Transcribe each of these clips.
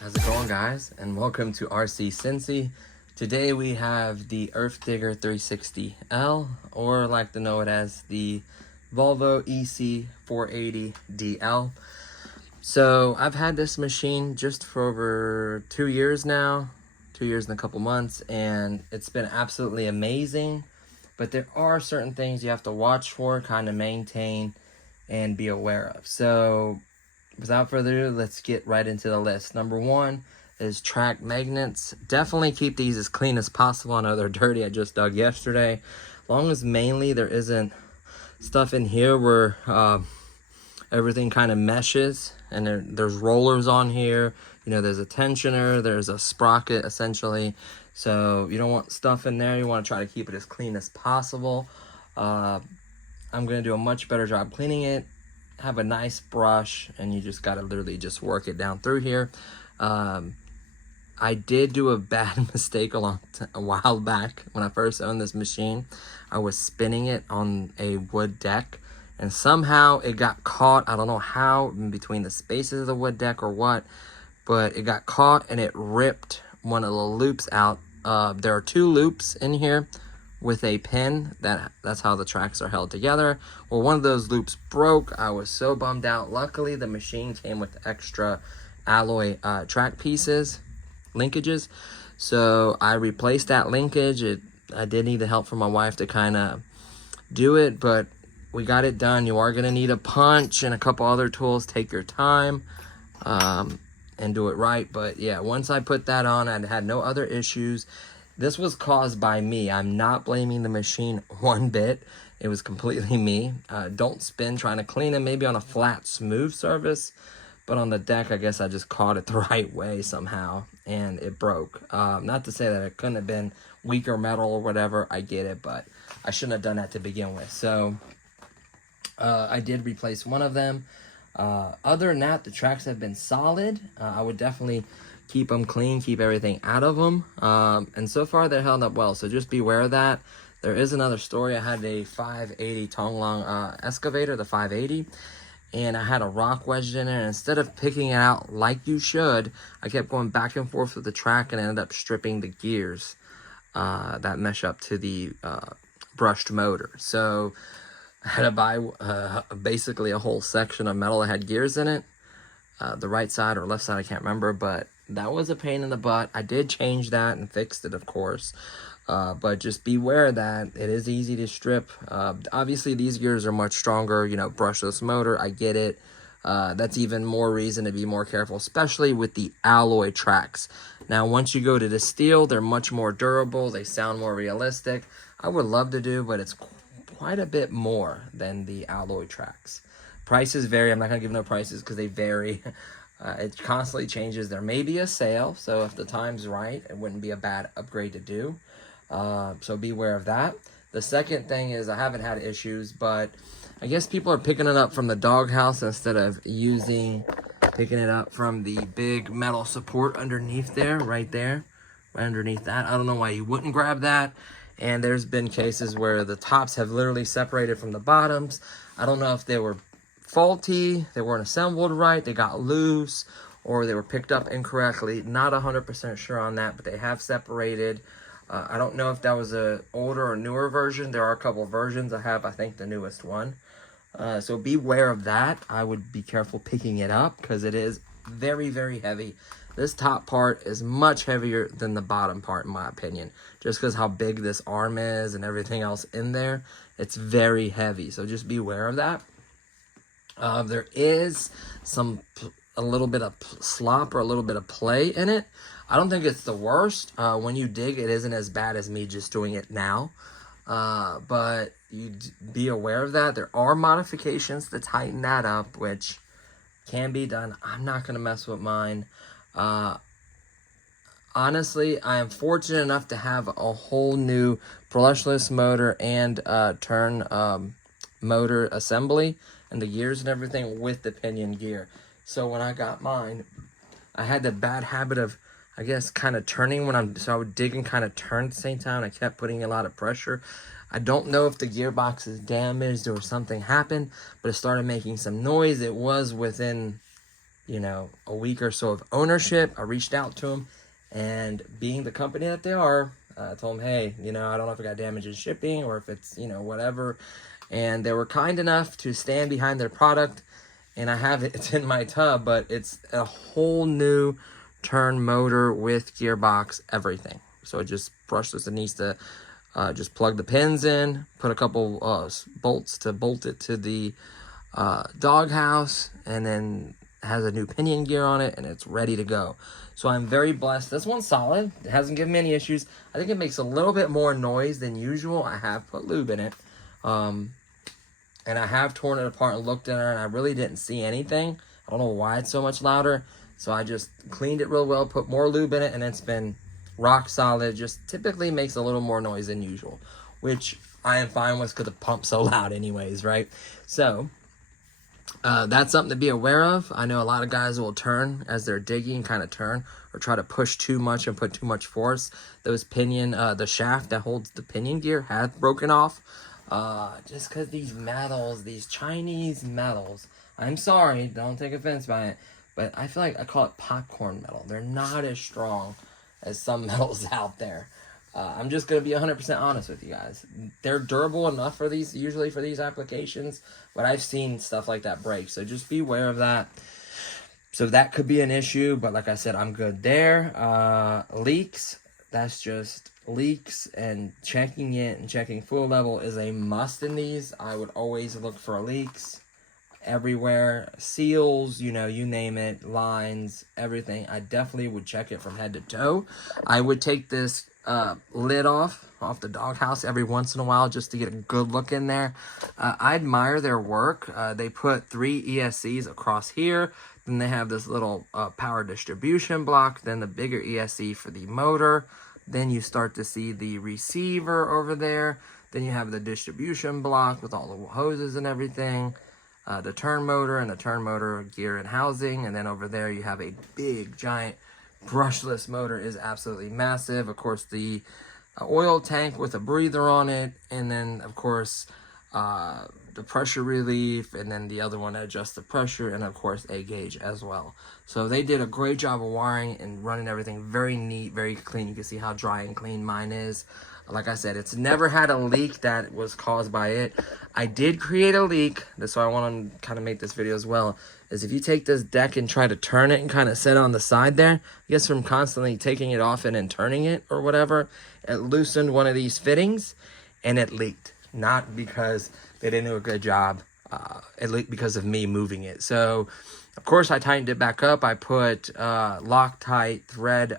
How's it going, guys? And welcome to RC Cincy. Today we have the Earthdigger 360L, or like to know it as the Volvo RC4wd. So I've had this machine just for over 2 years now, 2 years and a couple months, and it's been absolutely amazing. But there are certain things you have to watch for, kind of maintain, and be aware of. So without further ado, let's get right into the list. Number one is track magnets. Definitely keep these as clean as possible. I know they're dirty. I just dug yesterday. As long as mainly there isn't stuff in here where everything kind of meshes, and there's rollers on here. You know, there's a tensioner, there's a sprocket essentially. So you don't want stuff in there. You want to try to keep it as clean as possible. I'm going to do a much better job cleaning it. Have a nice brush, and you just got to literally just work it down through here. I did do a bad mistake a while back when I first owned this machine. I was spinning it on a wood deck, and somehow it got caught. I don't know how, in between the spaces of the wood deck or what, but it got caught and it ripped one of the loops out. There are 2 loops in here with a pin. That's how the tracks are held together. Well, one of those loops broke. I was so bummed out. Luckily, the machine came with extra alloy track pieces, linkages. So I replaced that linkage. I did need the help from my wife to kind of do it, but we got it done. You are going to need a punch and a couple other tools. Take your time and do it right. But yeah, once I put that on, I had no other issues. This was caused by me. I'm not blaming the machine one bit. It was completely me. Don't spin trying to clean it, maybe on a flat, smooth surface. But on the deck, I guess I just caught it the right way somehow, and it broke. Not to say that it couldn't have been weaker metal or whatever. I get it, but I shouldn't have done that to begin with. So I did replace one of them. Other than that, the tracks have been solid. I would definitely keep them clean, keep everything out of them. And so far, they're held up well. So just beware of that. There is another story. I had a 580 Tonglong excavator, the 580. And I had a rock wedged in it. And instead of picking it out like you should, I kept going back and forth with the track and ended up stripping the gears that mesh up to the brushed motor. So I had to buy basically a whole section of metal that had gears in it. The right side or left side, I can't remember, but that was a pain in the butt. I did change that and fixed it, of course. But just beware that it is easy to strip. Obviously, these gears are much stronger, you know, brushless motor. I get it. That's even more reason to be more careful, especially with the alloy tracks. Now, once you go to the steel, they're much more durable. They sound more realistic. I would love to do, but it's quite a bit more than the alloy tracks. Prices vary. I'm not going to give no prices because they vary. It constantly changes. There may be a sale, so if the time's right, it wouldn't be a bad upgrade to do. So beware of that. The second thing is I haven't had issues, but I guess people are picking it up from the doghouse instead of picking it up from the big metal support underneath there, right underneath that. I don't know why you wouldn't grab that. And there's been cases where the tops have literally separated from the bottoms. I don't know if they were faulty, they weren't assembled right, they got loose, or they were picked up incorrectly. Not 100% sure on that, but they have separated. I don't know if that was a older or newer version. There are a couple of versions. I have, I think, the newest one. So beware of that. I would be careful picking it up because it is very, very heavy. This top part is much heavier than the bottom part, in my opinion. Just because how big this arm is and everything else in there, it's very heavy. So just beware of that. There is some a little bit of slop or a little bit of play in it. I don't think it's the worst. When you dig, it isn't as bad as me just doing it now. But you be aware of that. There are modifications to tighten that up, which can be done. I'm not going to mess with mine. Honestly, I am fortunate enough to have a whole new brushless motor and turn motor assembly and the gears and everything with the pinion gear. So when I got mine, I had the bad habit of, I guess, kind of turning so I would dig and kind of turn at the same time. I kept putting a lot of pressure. I don't know if the gearbox is damaged or something happened, but it started making some noise. It was within, you know, a week or so of ownership. I reached out to them, and being the company that they are, I told them, hey, you know, I don't know if it got damaged in shipping or if it's, you know, whatever. And they were kind enough to stand behind their product, and I have it. It's in my tub, but it's a whole new turn motor with gearbox, everything. So it just brushless. It needs to just plug the pins in, put a couple bolts to bolt it to the doghouse, and then has a new pinion gear on it, and it's ready to go. So I'm very blessed. This one's solid. It hasn't given me any issues. I think it makes a little bit more noise than usual. I have put lube in it. And I have torn it apart and looked in it, and I really didn't see anything. I don't know why it's so much louder. So I just cleaned it real well, put more lube in it, and it's been rock solid. Just typically makes a little more noise than usual, which I am fine with because the pump's so loud anyways, right? So that's something to be aware of. I know a lot of guys will turn as they're digging, kind of turn, or try to push too much and put too much force. Those pinion, the shaft that holds the pinion gear has broken off. Just because these metals, these Chinese metals, I'm sorry, don't take offense by it, but I feel like I call it popcorn metal. They're not as strong as some metals out there. I'm just going to be 100% honest with you guys. They're durable enough for these, usually for these applications, but I've seen stuff like that break. So just be aware of that. So that could be an issue, but like I said, I'm good there. Leaks, that's just leaks, and checking it and checking fluid level is a must in these. I would always look for leaks everywhere, seals, you know, you name it, lines, everything. I definitely would check it from head to toe. I would take this lid off the doghouse every once in a while just to get a good look in there. I admire their work. They put 3 ESCs across here. Then they have this little power distribution block, then the bigger ESC for the motor. Then you start to see the receiver over there. Then you have the distribution block with all the hoses and everything. The turn motor and the turn motor gear and housing. And then over there you have a big, giant brushless motor. Is absolutely massive. Of course, the oil tank with a breather on it. And then, of course, the pressure relief, and then the other one that adjusts the pressure, and of course a gauge as well. So they did a great job of wiring and running everything very neat, very clean. You can see how dry and clean mine is. Like I said, it's never had a leak that was caused by it. I did create a leak. That's why I want to kind of make this video as well, is if you take this deck and try to turn it and kind of set it on the side there, I guess from constantly taking it off and then turning it or whatever, it loosened one of these fittings and it leaked. Not because they didn't do a good job, it leaked because of me moving it. So, of course, I tightened it back up. I put Loctite thread,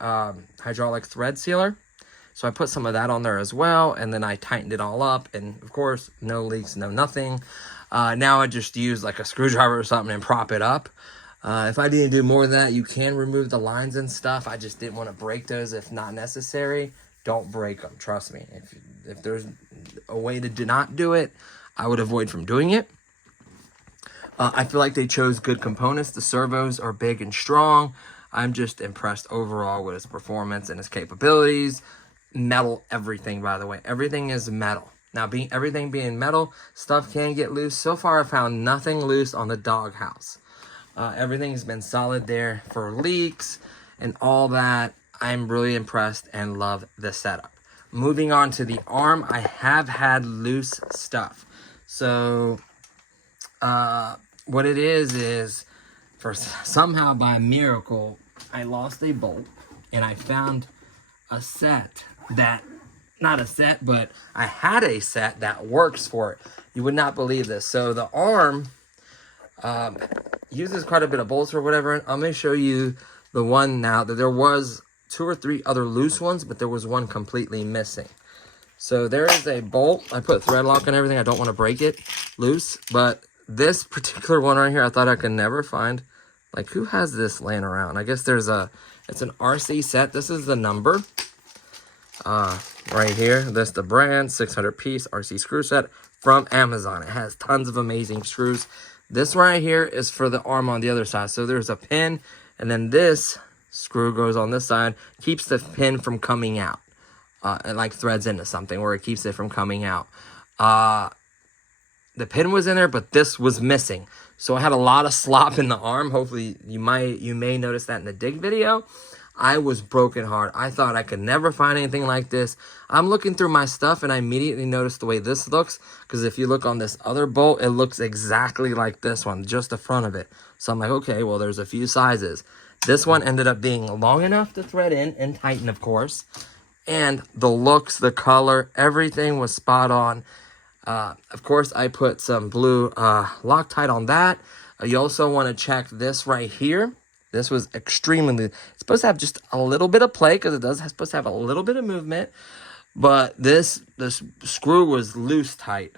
hydraulic thread sealer. So I put some of that on there as well, and then I tightened it all up, and of course, no leaks, no nothing. Now I just use like a screwdriver or something and prop it up. If I need to do more of that, you can remove the lines and stuff. I just didn't want to break those if not necessary. Don't break them, trust me. If there's a way to not do it, I would avoid from doing it. I feel like they chose good components. The servos are big and strong. I'm just impressed overall with its performance and its capabilities. Metal, everything, by the way. Everything is metal. Now, everything being metal, stuff can get loose. So far, I found nothing loose on the doghouse. Everything's been solid there for leaks and all that. I'm really impressed and love the setup. Moving on to the arm, I have had loose stuff. So, what it is for somehow by miracle, I lost a bolt and I found a set that, not a set, but I had a set that works for it. You would not believe this. So the arm, Uses quite a bit of bolts or whatever. I'm going to show you the one now that there was 2 or 3 other loose ones, but there was one completely missing. So there is a bolt. I put thread lock and everything. I don't want to break it loose, but this particular one right here, I thought I could never find. Like, who has this laying around? I guess it's an RC set. This is the number right here. This the brand, 600 piece RC screw set from Amazon. It has tons of amazing screws. This right here is for the arm on the other side. So there's a pin, and then this screw goes on this side, keeps the pin from coming out. It like threads into something where it keeps it from coming out. The pin was in there, but this was missing. So I had a lot of slop in the arm. Hopefully you may notice that in the dig video. I was broken hard. I thought I could never find anything like this. I'm looking through my stuff and I immediately noticed the way this looks. Because if you look on this other bolt, it looks exactly like this one, just the front of it. So I'm like, okay, well, there's a few sizes. This one ended up being long enough to thread in and tighten, of course. And the looks, the color, everything was spot on. Of course, I put some blue Loctite on that. You also want to check this right here. This was extremely, it's supposed to have just a little bit of play because it's supposed to have a little bit of movement. But this screw was loose tight.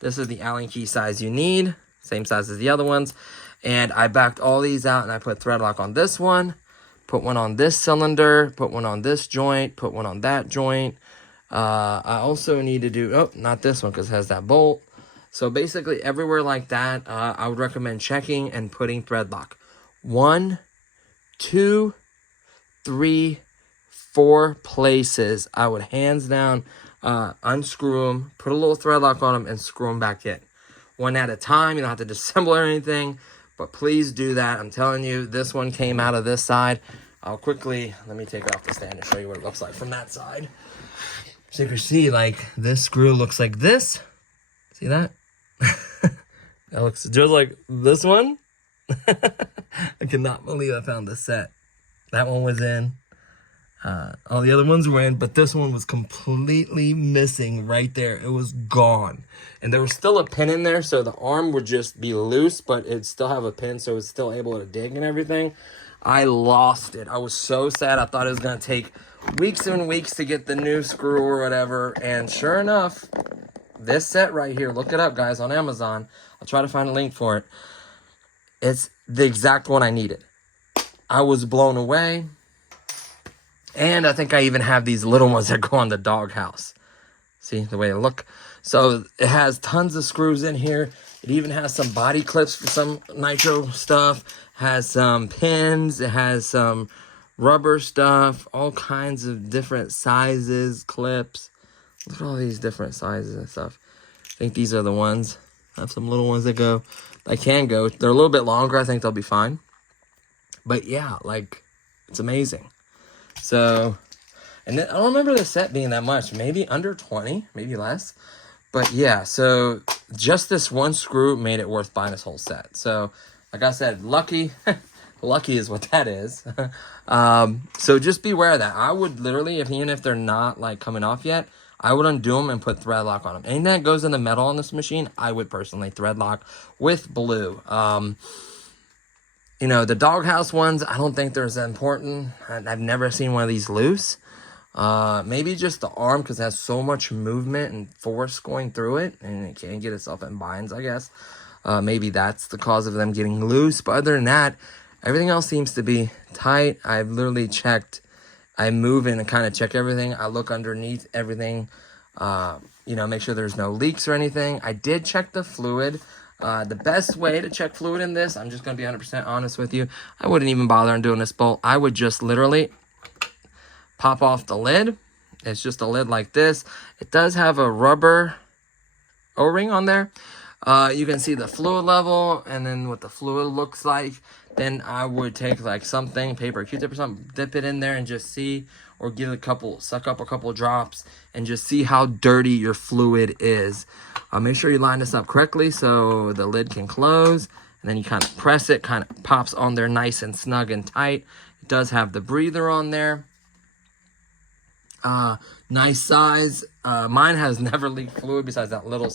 This is the Allen key size you need. Same size as the other ones. And I backed all these out and I put thread lock on this one. Put one on this cylinder. Put one on this joint. Put one on that joint. I also need to do, oh, not this one because it has that bolt. So basically everywhere like that, I would recommend checking and putting thread lock. 1, 2, 3, 4 places. I would hands down unscrew them, put a little thread lock on them, and screw them back in. One at a time. You don't have to disassemble or anything, but please do that. I'm telling you, this one came out of this side. I'll quickly, let me take it off the stand and show you what it looks like from that side. So you can see, like, this screw looks like this. See that? That looks just like this one. I cannot believe I found this set. That one was in. All the other ones were in, but this one was completely missing right there. It was gone. And there was still a pin in there, so the arm would just be loose, but it'd still have a pin, so it's still able to dig and everything. I lost it. I was so sad. I thought it was going to take weeks and weeks to get the new screw or whatever. And sure enough, this set right here, look it up, guys, on Amazon. I'll try to find a link for it. It's the exact one I needed. I was blown away. And I think I even have these little ones that go on the doghouse. See the way they look? So it has tons of screws in here. It even has some body clips for some nitro stuff. Has some pins. It has some rubber stuff. All kinds of different sizes, clips. Look at all these different sizes and stuff. I think these are the ones. I have some little ones that go. They can go. They're a little bit longer. I think they'll be fine. But yeah, like, it's amazing. So, and then, I don't remember the set being that much. Maybe under 20, maybe less. But yeah, so just this one screw made it worth buying this whole set. So, like I said, lucky. Lucky is what that is. So just beware of that. I would literally, even if they're not like coming off yet, I would undo them and put thread lock on them. Anything that goes in the metal on this machine, I would personally thread lock with blue. You know, the doghouse ones, I don't think they're as important. I've never seen one of these loose. Maybe just the arm because it has so much movement and force going through it. And it can't get itself in binds, I guess. Maybe that's the cause of them getting loose. But other than that, everything else seems to be tight. I've literally checked. I move in and kind of check everything. I look underneath everything. You know, make sure there's no leaks or anything. I did check the fluid. The best way to check fluid in this, I'm just going to be 100% honest with you. I wouldn't even bother on doing this bolt. I would just literally pop off the lid. It's just a lid like this. It does have a rubber O-ring on there. You can see the fluid level and then what the fluid looks like. Then I would take like something, paper, Q-tip or something, dip it in there and just see, or give a couple, suck up a couple drops and just see how dirty your fluid is. Make sure you line this up correctly so the lid can close. And then you kind of press it, kind of pops on there nice and snug and tight. It does have the breather on there. Nice size. Mine has never leaked fluid besides that little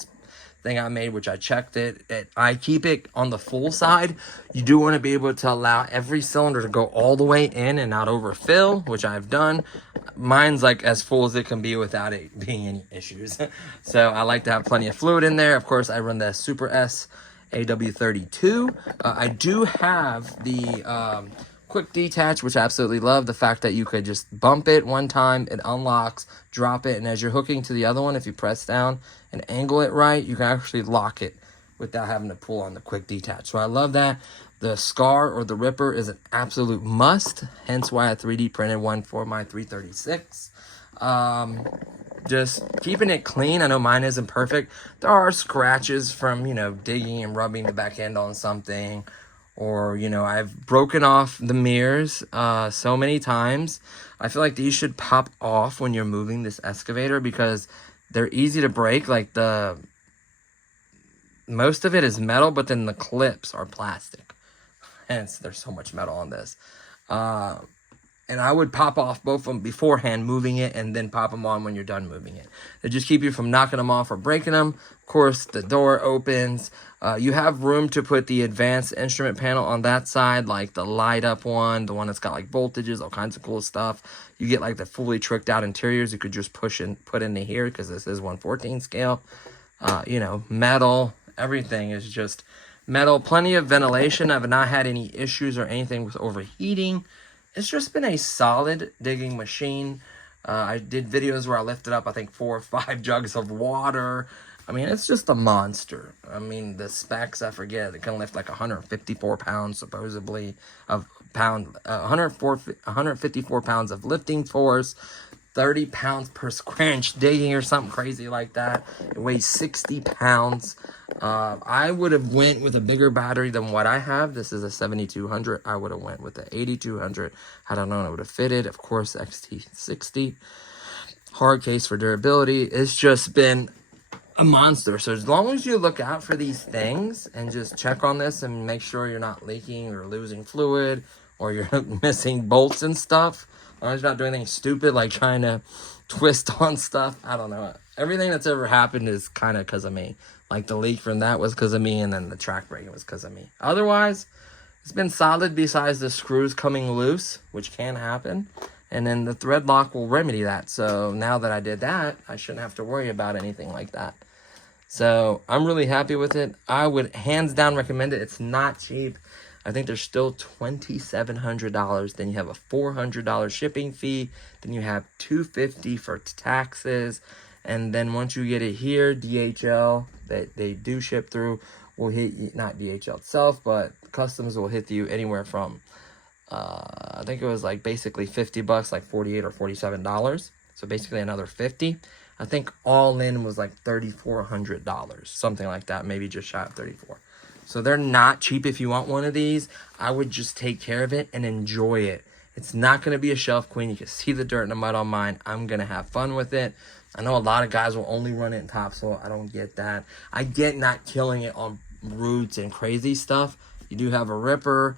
thing I made, which I checked it. I keep it on the full side. You do want to be able to allow every cylinder to go all the way in and not overfill, which I've done. Mine's like as full as it can be without it being any issues. So I like to have plenty of fluid in there. Of course, I run the Super S AW32. I do have the quick detach, which I absolutely love. The fact that you could just bump it one time, it unlocks, drop it, and as you're hooking to the other one, if you press down and angle it right, you can actually lock it without having to pull on the quick detach. So I love that. The Scar or the Ripper is an absolute must, hence why I 3D printed one for my 336. Just keeping it clean. I know mine isn't perfect. There are scratches from, you know, digging and rubbing the back end on something. Or, you know, I've broken off the mirrors so many times. I feel like these should pop off when you're moving this excavator because they're easy to break. Like most of it is metal, but then the clips are plastic. Hence, there's so much metal on this. And I would pop off both of them beforehand, moving it, and then pop them on when you're done moving it. They just keep you from knocking them off or breaking them. Of course, the door opens. You have room to put the advanced instrument panel on that side, like the light up one, the one that's got like voltages, all kinds of cool stuff. You get like the fully tricked out interiors you could just push and put into here because this is 1/14 scale. You know, metal, everything is just metal. Plenty of ventilation. I've not had any issues or anything with overheating. It's just been a solid digging machine. I did videos where I lifted up, I think, 4 or 5 jugs of water. I mean, it's just a monster. I mean, the specs, I forget. It can lift like 154 pounds, supposedly, 154 pounds of lifting force, 30 pounds per square inch digging or something crazy like that. It weighs 60 pounds. I would have went with a bigger battery than what I have. This is a 7200. I would have went with the 8200. Had I known it would have fitted. Of course, XT60. Hard case for durability. It's just been a monster. So as long as you look out for these things and just check on this and make sure you're not leaking or losing fluid or you're missing bolts and stuff. As long as you're not doing anything stupid like trying to twist on stuff. I don't know. Everything that's ever happened is kind of because of me. Like the leak from that was because of me, and then the track breaking was because of me. Otherwise, it's been solid besides the screws coming loose, which can happen. And then the thread lock will remedy that. So now that I did that, I shouldn't have to worry about anything like that. So I'm really happy with it. I would hands down recommend it. It's not cheap. I think there's still $2,700. Then you have a $400 shipping fee. Then you have $250 for taxes. And then once you get it here, DHL, that they do ship through, will hit you, not DHL itself, but customs will hit you anywhere from, I think it was like basically $50, like $48 or $47. So basically another $50. I think all in was like $3,400, something like that, maybe just shy of 34. So they're not cheap. If you want one of these, I would just take care of it and enjoy it. It's not going to be a shelf queen. You can see the dirt and the mud on mine. I'm going to have fun with it. I know a lot of guys will only run it in topsoil. I don't get that. I get not killing it on roots and crazy stuff. You do have a ripper.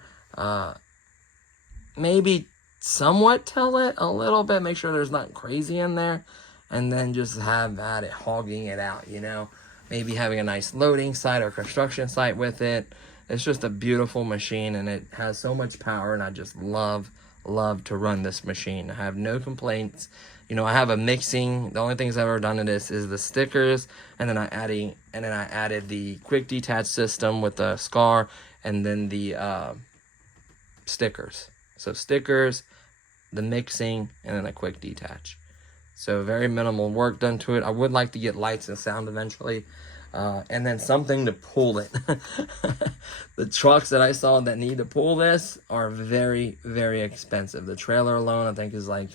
Maybe somewhat till it a little bit. Make sure there's nothing crazy in there. And then just have at it, hogging it out, you know. Maybe having a nice loading site or construction site with it. It's just a beautiful machine, and it has so much power, and I just love to run this machine. I have no complaints. You know, I have a mixing. The only things I've ever done in this is the stickers, and then I added the quick detach system with the Scar, and then the stickers. So stickers, the mixing, and then a quick detach. So very minimal work done to it. I would like to get lights and sound eventually. And then something to pull it. The trucks that I saw that need to pull this are very, very expensive. The trailer alone, I think, is like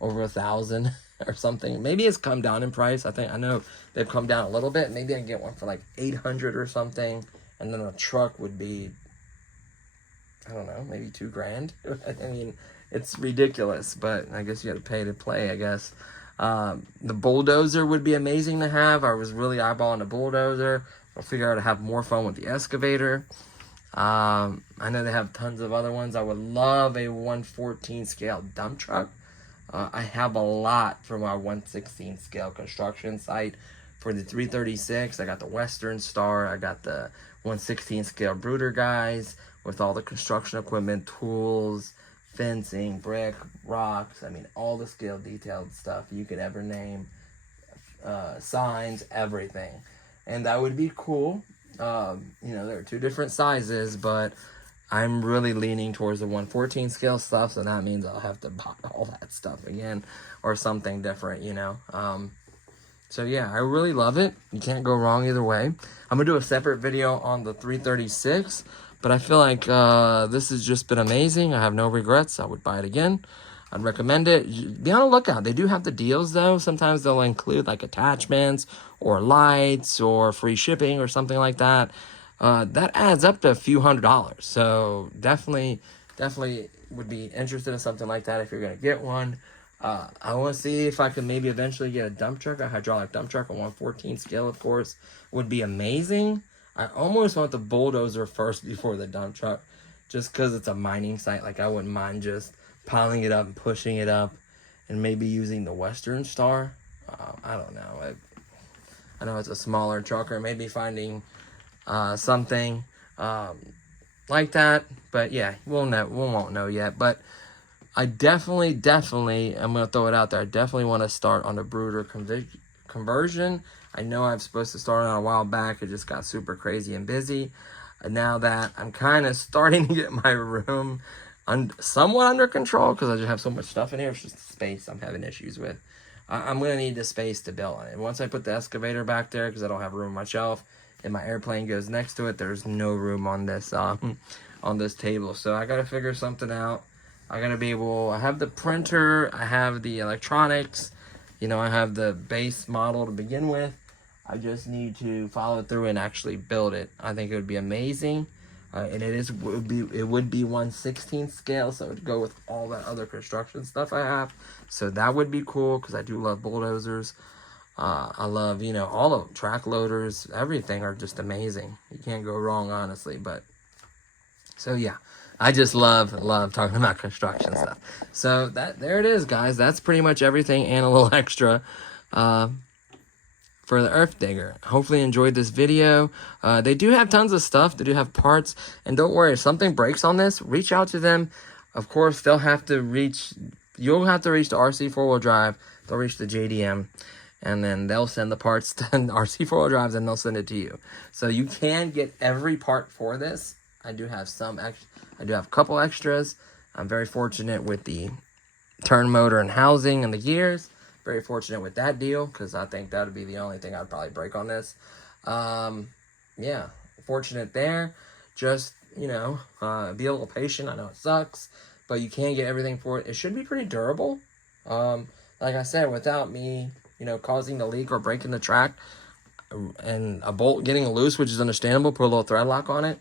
over $1,000 or something. Maybe it's come down in price. I know they've come down a little bit. Maybe I can get one for like $800 or something. And then a truck would be, I don't know, maybe $2,000. I mean, it's ridiculous, but I guess you got to pay to play, I guess. The bulldozer would be amazing to have. I was really eyeballing the bulldozer. I'll figure out how to have more fun with the excavator. I know they have tons of other ones. I would love a 1/14 scale dump truck. I have a lot for my 1/16 scale construction site For the 336, I got the Western Star. I got the 1/16 scale brooder guys with all the construction equipment, tools, fencing, brick, rocks. I mean, all the scale detailed stuff you could ever name. Signs, everything. And that would be cool. You know, there are 2 different sizes, but I'm really leaning towards the 1/14 scale stuff, so that means I'll have to buy all that stuff again or something different, you know. So yeah, I really love it. You can't go wrong either way. I'm gonna do a separate video on the 336, but I feel like this has just been amazing. I have no regrets. I would buy it again. I'd recommend it. Be on the lookout. They do have the deals though. Sometimes they'll include like attachments or lights or free shipping or something like that. That adds up to a few $100s. So definitely would be interested in something like that if you're gonna get one. I want to see if I could maybe eventually get a dump truck, a hydraulic dump truck, a 1/14 scale, of course, would be amazing. I almost want the bulldozer first before the dump truck, just because it's a mining site. Like, I wouldn't mind just piling it up and pushing it up and maybe using the Western Star. I don't know. I know it's a smaller truck, or maybe finding something like that. But yeah, we won't know yet. But I definitely, I'm going to throw it out there. I definitely want to start on the brooder conversion. I know I was supposed to start on a while back. It just got super crazy and busy. And now that I'm kind of starting to get my room somewhat under control, because I just have so much stuff in here. It's just the space I'm having issues with. I'm going to need the space to build on it. And once I put the excavator back there, because I don't have room on my shelf, and my airplane goes next to it, there's no room on this on this table. So I got to figure something out. I gotta be able, I have the printer, I have the electronics, you know, I have the base model to begin with. I just need to follow through and actually build it. I think it would be amazing. And it would be 1/16 scale, so it would go with all that other construction stuff I have. So that would be cool, because I do love bulldozers. I love, you know, all of them, track loaders, everything are just amazing. You can't go wrong, honestly. But so yeah, I just love talking about construction stuff. So there it is, guys. That's pretty much everything and a little extra for the earthdigger. Hopefully you enjoyed this video. They do have tons of stuff. They do have parts. And don't worry, if something breaks on this, reach out to them. Of course, you'll have to reach the RC 4-wheel drive. They'll reach the JDM. And then they'll send the parts to RC 4-wheel drives, and they'll send it to you. So you can get every part for this. I do have a couple extras. I'm very fortunate with the turn motor and housing and the gears. Very fortunate with that deal, because I think that would be the only thing I'd probably break on this. Yeah, fortunate there. Just, you know, be a little patient. I know it sucks, but you can get everything for it. It should be pretty durable. Like I said, without me, you know, causing the leak or breaking the track, and a bolt getting loose, which is understandable, put a little thread lock on it.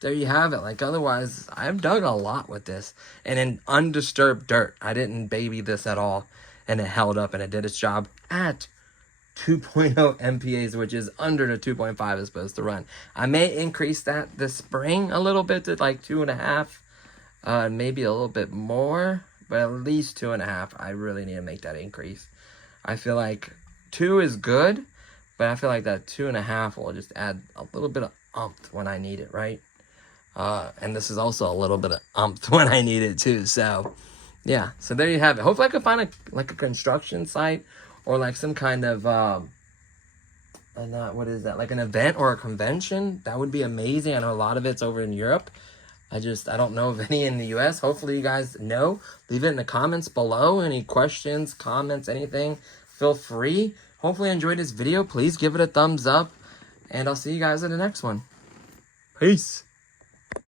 There you have it. Like, otherwise, I've dug a lot with this. And in undisturbed dirt. I didn't baby this at all. And it held up and it did its job at 2.0 MPAs, which is under the 2.5 is supposed to run. I may increase that this spring a little bit to like 2.5. Maybe a little bit more. But at least 2.5. I really need to make that increase. I feel like 2 is good. But I feel like that 2.5 will just add a little bit of oomph when I need it, right? And this is also a little bit of oomph when I need it too. So yeah, so there you have it. Hopefully I can find a construction site, or like some kind of what is that, like an event or a convention. That would be amazing. I know a lot of it's over in Europe. I don't know of any in the US. Hopefully you guys know. Leave it in the comments below. Any questions, comments, anything, feel free. Hopefully you enjoyed this video. Please give it a thumbs up, and I'll see you guys in the next one. Peace.